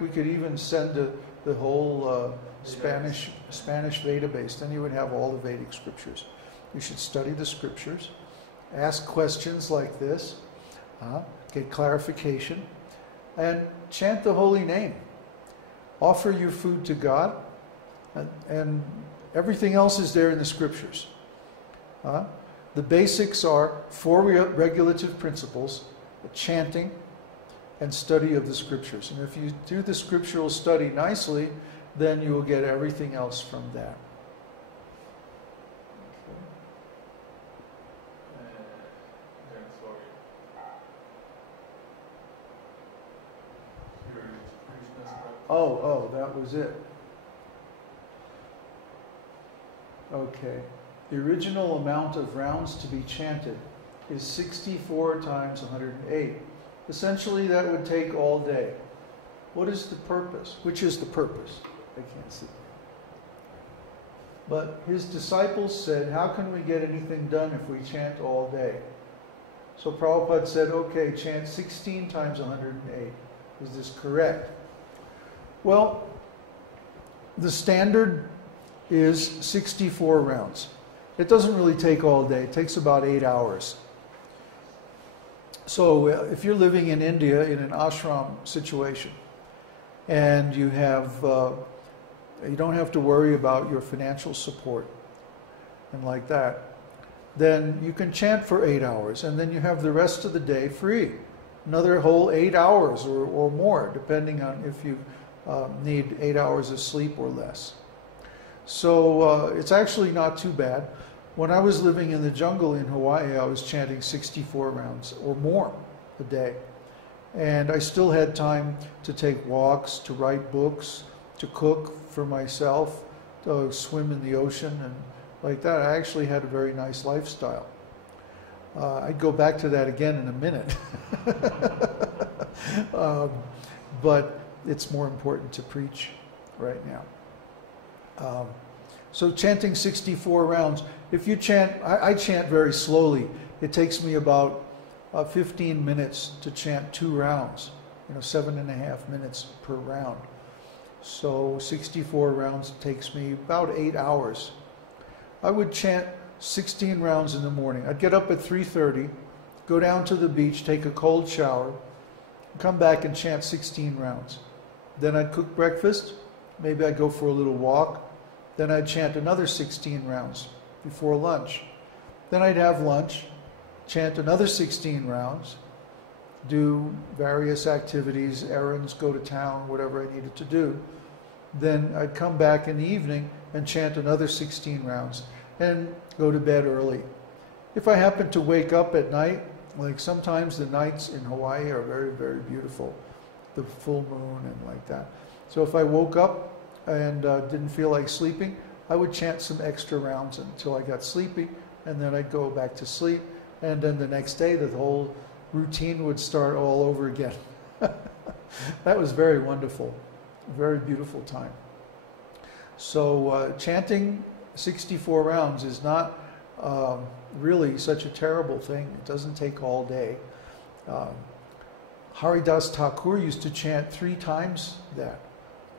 We could even send the whole Spanish Veda base. Then you would have all the Vedic scriptures. You should study the scriptures, ask questions like this, get clarification, and chant the holy name. Offer your food to God, and everything else is there in the scriptures. The basics are 4 regulative principles, chanting, and study of the scriptures. And if you do the scriptural study nicely, then you will get everything else from that. Oh, that was it. Okay. The original amount of rounds to be chanted is 64 times 108. Essentially, that would take all day. What is the purpose? Which is the purpose? I can't see. But his disciples said, how can we get anything done if we chant all day? So Prabhupada said, okay, chant 16 times 108. Is this correct? Well, the standard is 64 rounds. It doesn't really take all day. It takes about 8 hours. So if you're living in India in an ashram situation, and you don't have to worry about your financial support and like that, then you can chant for 8 hours, and then you have the rest of the day free. Another whole 8 hours or more, depending on if you need 8 hours of sleep or less. So it's actually not too bad. When I was living in the jungle in Hawaii, I was chanting 64 rounds or more a day. And I still had time to take walks, to write books, to cook for myself, to swim in the ocean, and like that. I actually had a very nice lifestyle. I'd go back to that again in a minute. But it's more important to preach right now. So chanting 64 rounds. If you chant, I chant very slowly. It takes me about 15 minutes to chant 2 rounds. 7.5 minutes per round. So 64 rounds takes me about 8 hours. I would chant 16 rounds in the morning. I'd get up at 3:30, go down to the beach, take a cold shower, come back and chant 16 rounds. Then I'd cook breakfast. Maybe I'd go for a little walk. Then I'd chant another 16 rounds before lunch. Then I'd have lunch, chant another 16 rounds, do various activities, errands, go to town, whatever I needed to do. Then I'd come back in the evening and chant another 16 rounds and go to bed early. If I happen to wake up at night, like sometimes the nights in Hawaii are very, very beautiful, the full moon and like that. So if I woke up and didn't feel like sleeping, I would chant some extra rounds until I got sleepy, and then I'd go back to sleep, and then the next day the whole routine would start all over again. That was very wonderful, very beautiful time. So chanting 64 rounds is not really such a terrible thing. It doesn't take all day. Haridas Thakur used to chant 3 times that.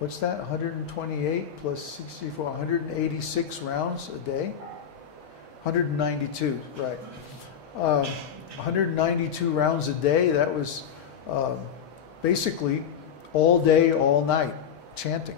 What's that? 128 plus 64, 186 rounds a day? 192, right. 192 rounds a day, that was basically all day, all night chanting,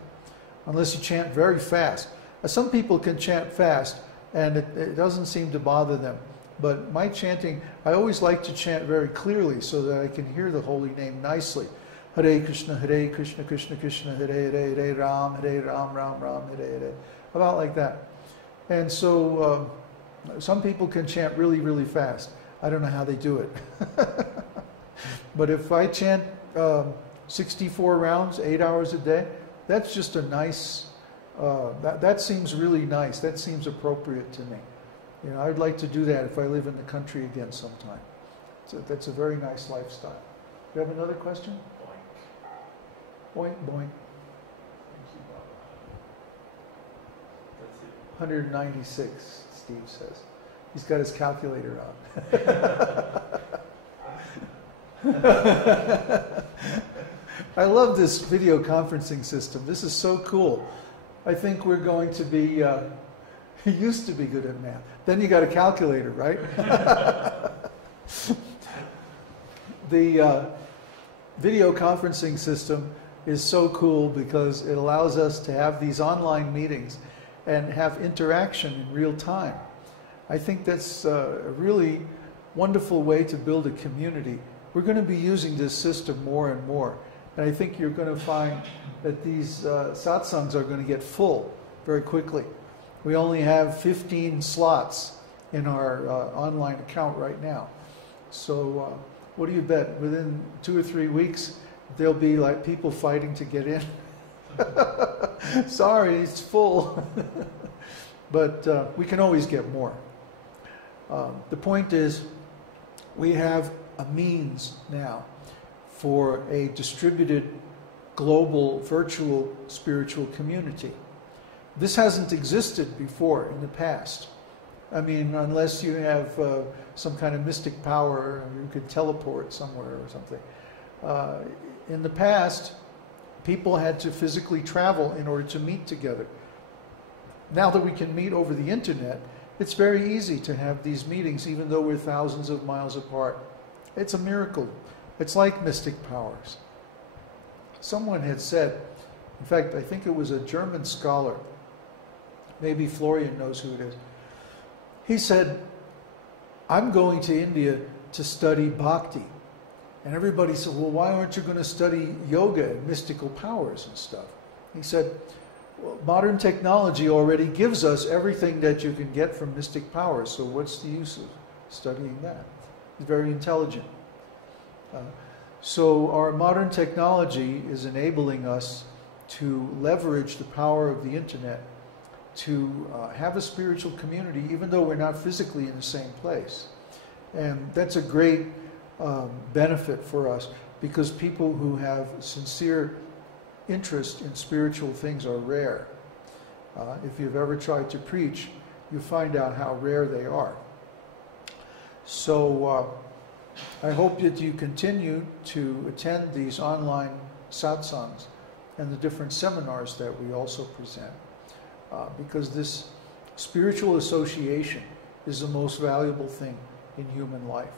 unless you chant very fast. Some people can chant fast, and it doesn't seem to bother them. But my chanting, I always like to chant very clearly so that I can hear the holy name nicely. Hare Krishna, Krishna Krishna, Hare Hare, Ram, Ram Ram, Hare Hare. About like that. And so some people can chant really, really fast. I don't know how they do it. But if I chant 64 rounds, 8 hours a day, that's just a nice, that seems really nice. That seems appropriate to me. I'd like to do that if I live in the country again sometime. So that's a very nice lifestyle. You have another question? Boink, boink. 196, Steve says. He's got his calculator out. I love this video conferencing system. This is so cool. I think we're going to be, you used to be good at math. Then you got a calculator, right? The video conferencing system is so cool because it allows us to have these online meetings and have interaction in real time. I think that's a really wonderful way to build a community. We're going to be using this system more and more. And I think you're going to find that these satsangs are going to get full very quickly. We only have 15 slots in our online account right now. So what do you bet? Within 2 or 3 weeks, there'll be like people fighting to get in. Sorry, it's full. But we can always get more. The point is, we have a means now for a distributed, global, virtual, spiritual community. This hasn't existed before in the past. I mean, unless you have some kind of mystic power, you could teleport somewhere or something. In the past, people had to physically travel in order to meet together. Now that we can meet over the internet, it's very easy to have these meetings even though we're thousands of miles apart. It's a miracle. It's like mystic powers. Someone had said, in fact, I think it was a German scholar, maybe Florian knows who it is. He said, I'm going to India to study bhakti. And everybody said, well, why aren't you going to study yoga and mystical powers and stuff? He said, well, modern technology already gives us everything that you can get from mystic powers, so what's the use of studying that? He's very intelligent. So our modern technology is enabling us to leverage the power of the internet to have a spiritual community, even though we're not physically in the same place. And that's a great benefit for us, because people who have sincere interest in spiritual things are rare. If you've ever tried to preach, you find out how rare they are. So I hope that you continue to attend these online satsangs and the different seminars that we also present, because this spiritual association is the most valuable thing in human life.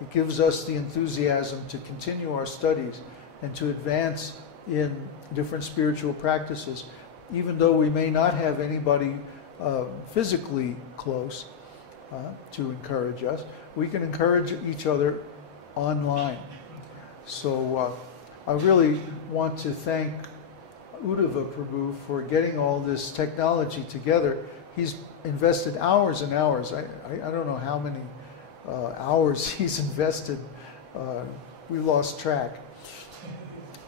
It gives us the enthusiasm to continue our studies and to advance in different spiritual practices, even though we may not have anybody physically close to encourage us. We can encourage each other online. So I really want to thank Uddhava Prabhu for getting all this technology together. He's invested hours and hours. I don't know how many hours he's invested. We lost track.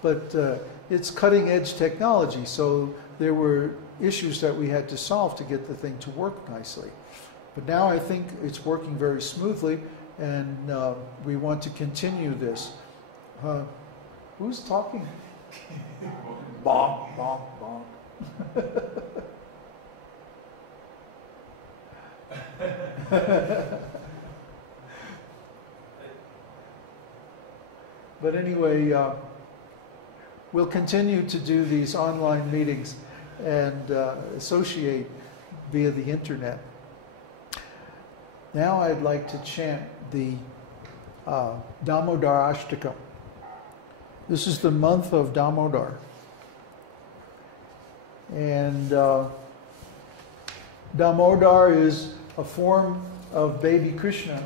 But it's cutting-edge technology, so there were issues that we had to solve to get the thing to work nicely. But now I think it's working very smoothly, and we want to continue this. Who's talking? Bonk, bonk, bonk. But anyway, we'll continue to do these online meetings and associate via the internet. Now I'd like to chant the Damodar Ashtakam. This is the month of Damodar. And Damodar is a form of baby Krishna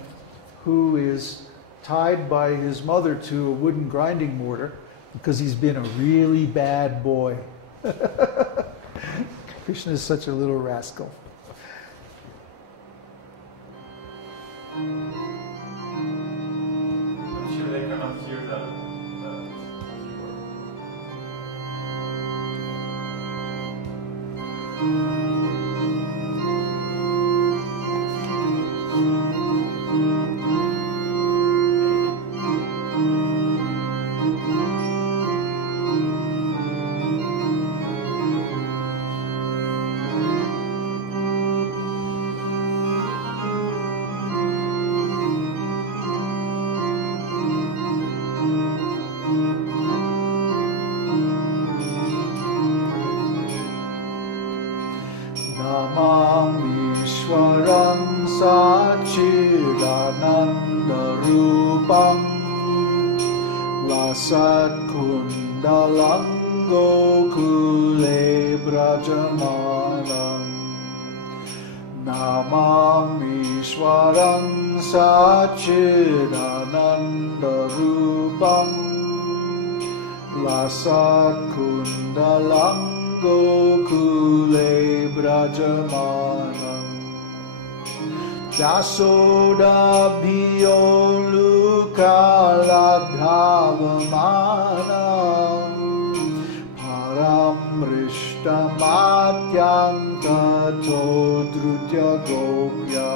who is tied by his mother to a wooden grinding mortar because he's been a really bad boy. Krishna is such a little rascal. I'm sure they cannot hear that. Sachidanandarupam Lasatkundalam Gokule Brajamanam Namamishwaram Sachidanandarupam Lasatkundalam Gokule Brajamanam Jasoda bhiyo lukaladhavamanam Paramrishtamatyantato drutya gopya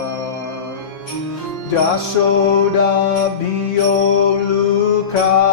Jasoda bhiyo lukaladhavamanam